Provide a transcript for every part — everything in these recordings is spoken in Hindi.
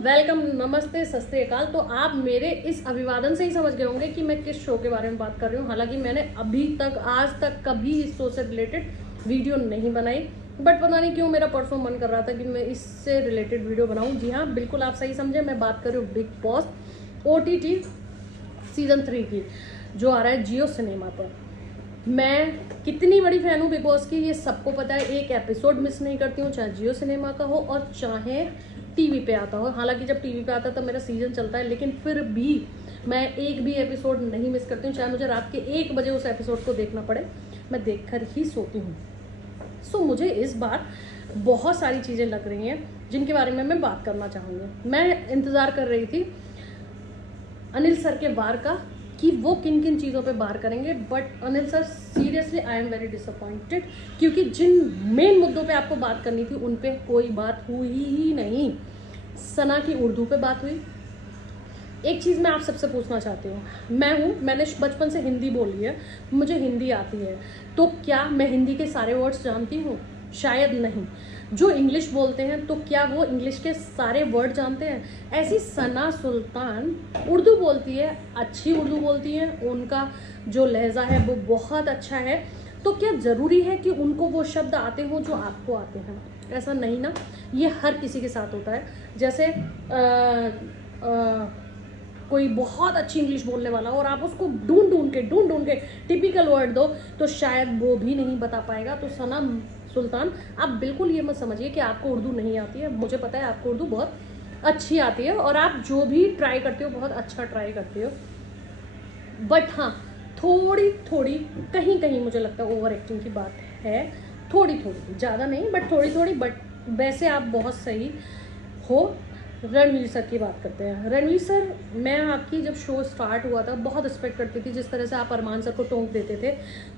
वेलकम, नमस्ते, सत श्री अकाल। तो आप मेरे इस अभिवादन से ही समझ गए होंगे कि मैं किस शो के बारे में बात कर रही हूँ। हालांकि मैंने अभी तक आज तक कभी इस शो से रिलेटेड वीडियो नहीं बनाई, बट पता नहीं क्यों मेरा परसों मन कर रहा था कि मैं इससे रिलेटेड वीडियो बनाऊँ। जी हाँ, बिल्कुल आप सही समझे, मैं बात कर रही हूँ बिग बॉस OTT सीजन 3 की, जो आ रहा है जियो सिनेमा पर। मैं कितनी बड़ी फैन हूँ बिग बॉस की, ये सबको पता है। एक एपिसोड मिस नहीं करती हूँ, चाहे जियो सिनेमा का हो और चाहे टीवी पे आता हो। हालांकि जब टीवी पे आता है तब मेरा सीजन चलता है, लेकिन फिर भी मैं एक भी एपिसोड नहीं मिस करती हूँ। चाहे मुझे रात के 1 बजे उस एपिसोड को देखना पड़े, मैं देखकर ही सोती हूँ। सो मुझे इस बार बहुत सारी चीज़ें लग रही हैं जिनके बारे में मैं बात करना चाहूँगी। मैं इंतज़ार कर रही थी अनिल सर के वार का कि वो किन किन चीज़ों पे बार करेंगे, but Anil sir seriously I am very disappointed, क्योंकि जिन मेन मुद्दों पे आपको बात करनी थी उन पे कोई बात हुई ही नहीं। सना की उर्दू पे बात हुई। एक चीज़ मैं आप सबसे पूछना चाहती हूँ, मैंने बचपन से हिंदी बोली है, मुझे हिंदी आती है, तो क्या मैं हिंदी के सारे वर्ड्स जानती हूँ? शायद नहीं। जो इंग्लिश बोलते हैं तो क्या वो इंग्लिश के सारे वर्ड जानते हैं? ऐसी सना सुल्तान उर्दू बोलती है, अच्छी उर्दू बोलती है, उनका जो लहजा है वो बहुत अच्छा है। तो क्या ज़रूरी है कि उनको वो शब्द आते हों जो आपको आते हैं? ऐसा नहीं ना, ये हर किसी के साथ होता है। जैसे कोई बहुत अच्छी इंग्लिश बोलने वाला और आप उसको ढूंढ ढूंढ के टिपिकल वर्ड दो तो शायद वो भी नहीं बता पाएगा। तो सना सुल्तान, आप बिल्कुल ये मत समझिए कि आपको उर्दू नहीं आती है। मुझे पता है आपको उर्दू बहुत अच्छी आती है और आप जो भी ट्राई करते हो बहुत अच्छा ट्राई करते हो, बट हाँ, थोड़ी थोड़ी कहीं कहीं मुझे लगता है ओवर एक्टिंग की बात है। थोड़ी थोड़ी, ज़्यादा नहीं बट थोड़ी थोड़ी। बट वैसे आप बहुत सही हो। रणवीर सर की बात करते हैं। रणवीर सर, मैं आपकी जब शो स्टार्ट हुआ था बहुत रिस्पेक्ट करती थी, जिस तरह से आप अरमान सर को टोंक देते थे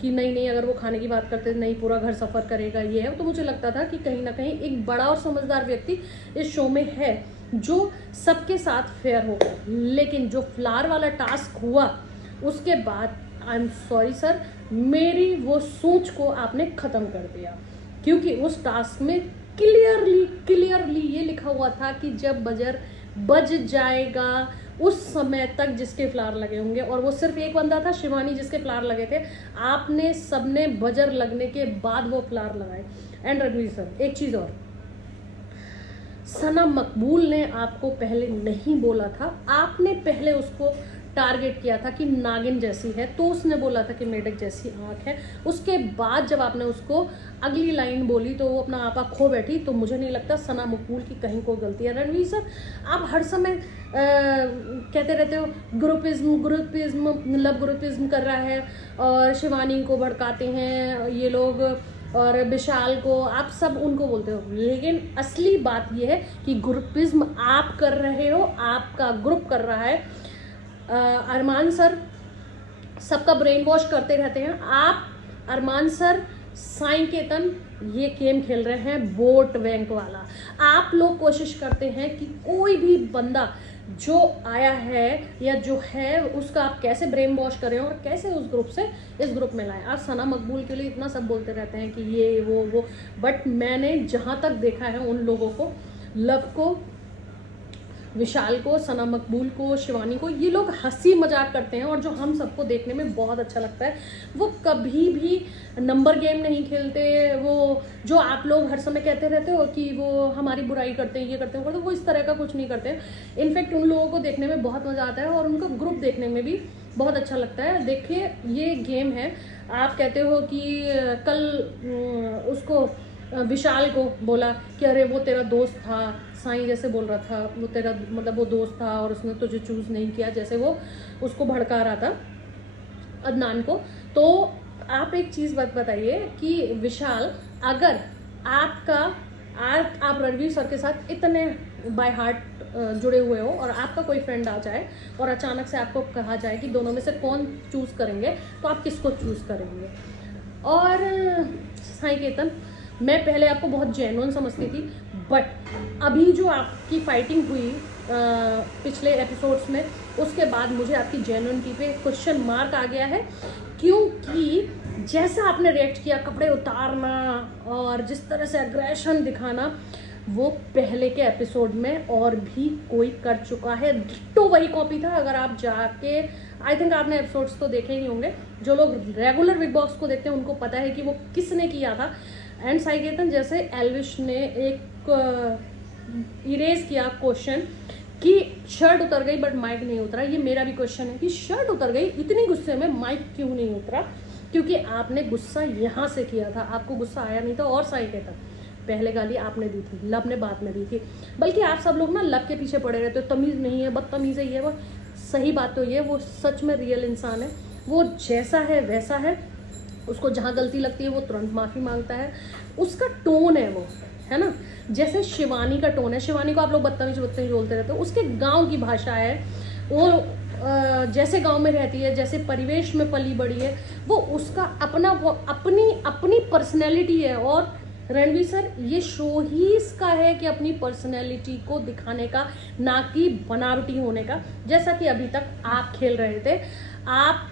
कि नहीं अगर वो खाने की बात करते थे, नहीं पूरा घर सफ़र करेगा, ये है। तो मुझे लगता था कि कहीं ना कहीं एक बड़ा और समझदार व्यक्ति इस शो में है जो सबके साथ फेयर होगा। लेकिन जो फ्लावर वाला टास्क हुआ उसके बाद आई एम सॉरी सर, मेरी वो सोच को आपने ख़त्म कर दिया, क्योंकि उस टास्क में क्लियरली ये लिखा हुआ था कि जब बजर बज जाएगा उस समय तक जिसके फ्लावर लगे होंगे, और वो सिर्फ एक बंदा था, शिवानी, जिसके फ्लावर लगे थे। आपने सबने बजर लगने के बाद वो फ्लावर लगाए। एंड रणवीर सर, एक चीज़ और, सना मकबूल ने आपको पहले नहीं बोला था, आपने पहले उसको टारगेट किया था कि नागिन जैसी है, तो उसने बोला था कि मेढक जैसी आंख है। उसके बाद जब आपने उसको अगली लाइन बोली तो वो अपना आपा खो बैठी। तो मुझे नहीं लगता सना मकबूल की कहीं कोई गलती है। रणवीर सर, आप हर समय कहते रहते हो ग्रुपिज्म लव ग्रुपिज्म कर रहा है, और शिवानी को भड़काते हैं ये लोग, और विशाल को, आप सब उनको बोलते हो। लेकिन असली बात यह है कि ग्रुपिज्म आप कर रहे हो, आपका ग्रुप कर रहा है। अरमान सर सबका ब्रेन वॉश करते रहते हैं। आप, अरमान सर, साईं केतन, ये गेम खेल रहे हैं वोट बैंक वाला। आप लोग कोशिश करते हैं कि कोई भी बंदा जो आया है या जो है उसका आप कैसे ब्रेन वॉश करें और कैसे उस ग्रुप से इस ग्रुप में लाएं। आप सना मकबूल के लिए इतना सब बोलते रहते हैं कि ये वो, बट मैंने जहाँ तक देखा है उन लोगों को, लव को, विशाल को, सना मकबूल को, शिवानी को, ये लोग हंसी मजाक करते हैं और जो हम सबको देखने में बहुत अच्छा लगता है। वो कभी भी नंबर गेम नहीं खेलते। वो जो आप लोग हर समय कहते रहते हो कि वो हमारी बुराई करते हैं, ये करते हैं, वो इस तरह का कुछ नहीं करते। इनफैक्ट उन लोगों को देखने में बहुत मजा आता है और उनका ग्रुप देखने में भी बहुत अच्छा लगता है। देखिए, ये गेम है। आप कहते हो कि कल उसको विशाल को बोला कि अरे वो तेरा दोस्त था, साईं जैसे बोल रहा था, वो तेरा मतलब वो दोस्त था और उसने तुझे चूज़ नहीं किया, जैसे वो उसको भड़का रहा था अदनान को। तो आप एक चीज़ बताइए कि विशाल, अगर आप रणवीर सर के साथ इतने बाय हार्ट जुड़े हुए हो और आपका कोई फ्रेंड आ जाए और अचानक से आपको कहा जाए कि दोनों में से कौन चूज़ करेंगे, तो आप किसको चूज़ करेंगे? और साईं केतन, मैं पहले आपको बहुत जेन्युइन समझती थी, बट अभी जो आपकी फाइटिंग हुई पिछले एपिसोड्स में, उसके बाद मुझे आपकी जेन्युइनिटी पे क्वेश्चन मार्क आ गया है। क्योंकि जैसा आपने रिएक्ट किया, कपड़े उतारना और जिस तरह से एग्रेशन दिखाना, वो पहले के एपिसोड में और भी कोई कर चुका है, डिट्टो वही कॉपी था। अगर आप जाके, आई थिंक आपने एपिसोड्स तो देखे ही होंगे, जो लोग रेगुलर बिग बॉस को देखते हैं उनको पता है कि वो किसने किया था। एंड साई केतन जैसे एल्विश ने एक इरेज किया क्वेश्चन कि शर्ट उतर गई बट माइक नहीं उतरा। ये मेरा भी क्वेश्चन है कि शर्ट उतर गई, इतनी गुस्से में माइक क्यों नहीं उतरा? क्योंकि आपने गुस्सा यहाँ से किया था, आपको गुस्सा आया नहीं था। और साई केतन, पहले गाली आपने दी थी, लब ने बाद में दी थी। बल्कि आप सब लोग ना लब के पीछे पड़े रहते हो, तमीज़ नहीं है, बदतमीज़ है, ये वो। सही बात तो ये, वो सच में रियल इंसान है, वो जैसा है वैसा है। उसको जहाँ गलती लगती है वो तुरंत माफ़ी मांगता है, उसका टोन है वो, है ना। जैसे शिवानी का टोन है, शिवानी को आप लोग बदतमीज बोलते रहते हो, उसके गांव की भाषा है वो, जैसे गांव में रहती है, जैसे परिवेश में पली बड़ी है वो, उसका अपना वो अपनी पर्सनैलिटी है। और रणवीर सर, ये शो ही इसका है कि अपनी पर्सनैलिटी को दिखाने का, ना कि बनावटी होने का, जैसा कि अभी तक आप खेल रहे थे। आप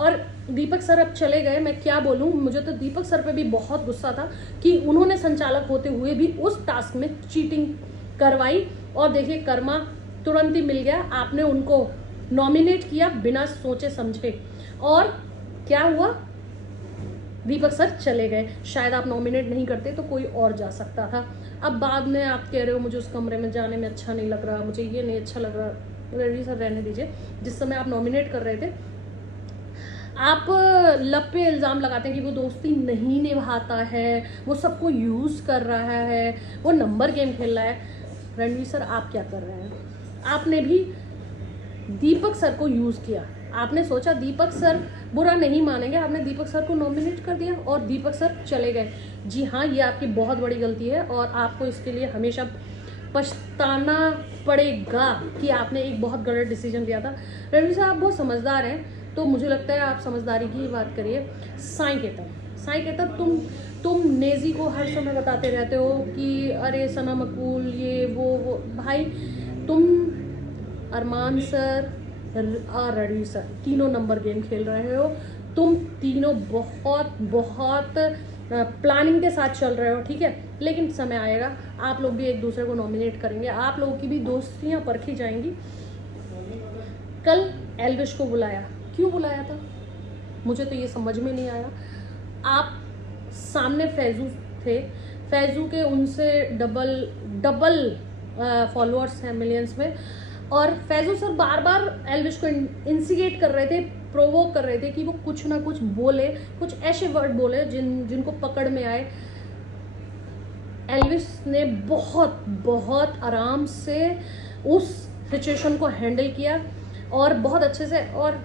और दीपक सर अब चले गए, मैं क्या बोलूँ। मुझे तो दीपक सर पे भी बहुत गुस्सा था कि उन्होंने संचालक होते हुए भी उस टास्क में चीटिंग करवाई। और देखिए कर्मा तुरंत ही मिल गया, आपने उनको नॉमिनेट किया बिना सोचे समझे, और क्या हुआ, दीपक सर चले गए। शायद आप नॉमिनेट नहीं करते तो कोई और जा सकता था। अब बाद में आप कह रहे हो मुझे उस कमरे में जाने में अच्छा नहीं लग रहा, मुझे ये नहीं अच्छा लग रहा। रणवीर सर रहने दीजिए, जिस समय आप नॉमिनेट कर रहे थे आप लब पे इल्ज़ाम लगाते हैं कि वो दोस्ती नहीं निभाता है, वो सबको यूज़ कर रहा है, वो नंबर गेम खेल रहा है। रणवीर सर आप क्या कर रहे हैं? आपने भी दीपक सर को यूज़ किया, आपने सोचा दीपक सर बुरा नहीं मानेंगे, आपने दीपक सर को नॉमिनेट कर दिया और दीपक सर चले गए। जी हाँ, ये आपकी बहुत बड़ी गलती है और आपको इसके लिए हमेशा पछताना पड़ेगा कि आपने एक बहुत गलत डिसीजन लिया था। रणवीर सर आप बहुत समझदार हैं, तो मुझे लगता है आप समझदारी की बात करिए। साई केतन, तुम नेजी को हर समय बताते रहते हो कि अरे सना मकबूल ये वो। भाई तुम, अरमान सर और रणवीर सर तीनों नंबर गेम खेल रहे हो। तुम तीनों बहुत प्लानिंग के साथ चल रहे हो, ठीक है। लेकिन समय आएगा आप लोग भी एक दूसरे को नॉमिनेट करेंगे, आप लोगों की भी दोस्तियां परखी जाएंगी। कल एल्विश को बुलाया, क्यों बुलाया था मुझे तो ये समझ में नहीं आया। आप सामने फैजू थे, फैजू के उनसे डबल फॉलोअर्स हैं मिलियंस में, और फैजू सर बार बार एल्विश को इंसिगेट कर रहे थे, प्रोवोक कर रहे थे कि वो कुछ ना कुछ बोले, कुछ ऐसे वर्ड बोले जिनको पकड़ में आए। एल्विश ने बहुत आराम से उस सिचुएशन को हैंडल किया और बहुत अच्छे से। और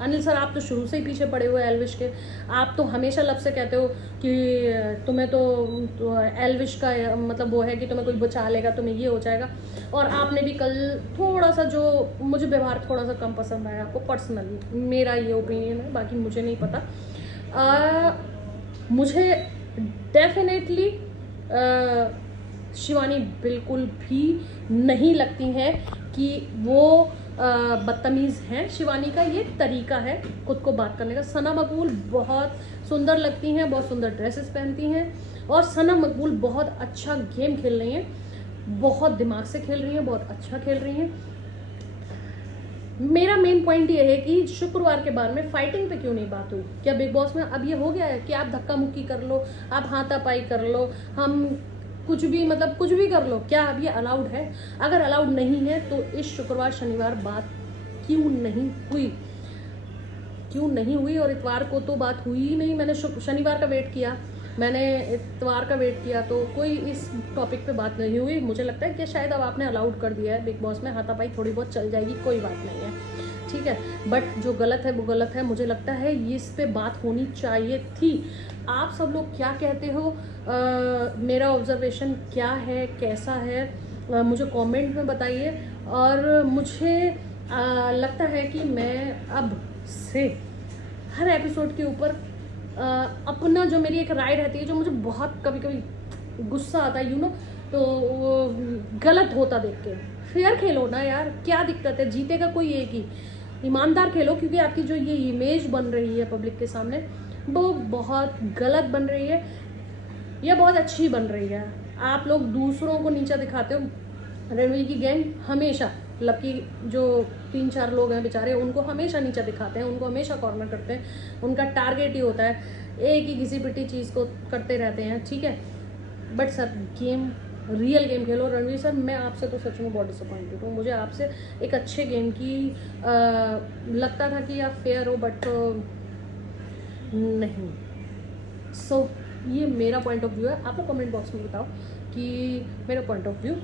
अनिल सर आप तो शुरू से ही पीछे पड़े हुए एल्विश के, आप तो हमेशा लब से कहते हो कि तुम्हें तो एल्विश का मतलब वो है कि तुम्हें कोई बचा लेगा, तुम्हें ये हो जाएगा। और आपने भी कल थोड़ा सा, जो मुझे व्यवहार थोड़ा सा कम पसंद आया आपको, पर्सनली मेरा ये ओपिनियन है, बाकी मुझे नहीं पता। मुझे डेफिनेटली शिवानी बिल्कुल भी नहीं लगती है कि वो बदतमीज़ हैं। शिवानी का ये तरीका है खुद को बात करने का। सना मकबूल बहुत सुंदर लगती हैं, बहुत सुंदर ड्रेसेस पहनती हैं, और सना मकबूल बहुत अच्छा गेम खेल रही हैं, बहुत दिमाग से खेल रही हैं, बहुत अच्छा खेल रही हैं। मेरा मेन पॉइंट ये है कि शुक्रवार के बारे में फाइटिंग पे क्यों नहीं बात हुई? क्या बिग बॉस में अब ये हो गया है कि आप धक्का मुक्की कर लो, आप हाथापाई कर लो, हम कुछ भी मतलब कुछ भी कर लो? क्या अब ये अलाउड है? अगर अलाउड नहीं है तो इस शुक्रवार शनिवार बात क्यों नहीं हुई? और इतवार को तो बात हुई ही नहीं। मैंने शनिवार का वेट किया, मैंने इतवार का वेट किया, तो कोई इस टॉपिक पे बात नहीं हुई। मुझे लगता है कि शायद अब आपने अलाउड कर दिया है बिग बॉस में, हाथापाई थोड़ी बहुत चल जाएगी, कोई बात नहीं है, ठीक है। बट जो गलत है वो गलत है। मुझे लगता है इस पे बात होनी चाहिए थी। आप सब लोग क्या कहते हो? मेरा ऑब्जर्वेशन क्या है, कैसा है, मुझे कमेंट में बताइए। और मुझे लगता है कि मैं अब से हर एपिसोड के ऊपर अपना, जो मेरी एक राय रहती है, जो मुझे बहुत कभी कभी गुस्सा आता है तो गलत होता देख के, फेयर खेलो ना यार, क्या दिक्कत है? जीतेगा कोई एक ही, ईमानदार खेलो, क्योंकि आपकी जो ये इमेज बन रही है पब्लिक के सामने वो बहुत गलत बन रही है या बहुत अच्छी बन रही है। आप लोग दूसरों को नीचा दिखाते हो। रणवीर की गैंग हमेशा, लकी जो 3-4 लोग हैं बेचारे, उनको हमेशा नीचा दिखाते हैं, उनको हमेशा कॉर्नर करते हैं। उनका टारगेट ही होता है, एक ही घिसी पिटी चीज़ को करते रहते हैं, ठीक है। But sir game, real game Khelo. Ranveer sir मैं आपसे तो सच में बहुत डिसअपॉइंटेड हूँ। मुझे आपसे एक अच्छे गेम की लगता था कि आप फेयर हो, बट नहीं। सो ये मेरा पॉइंट ऑफ व्यू है। आप लोग कमेंट बॉक्स में बताओ कि मेरा पॉइंट ऑफ व्यू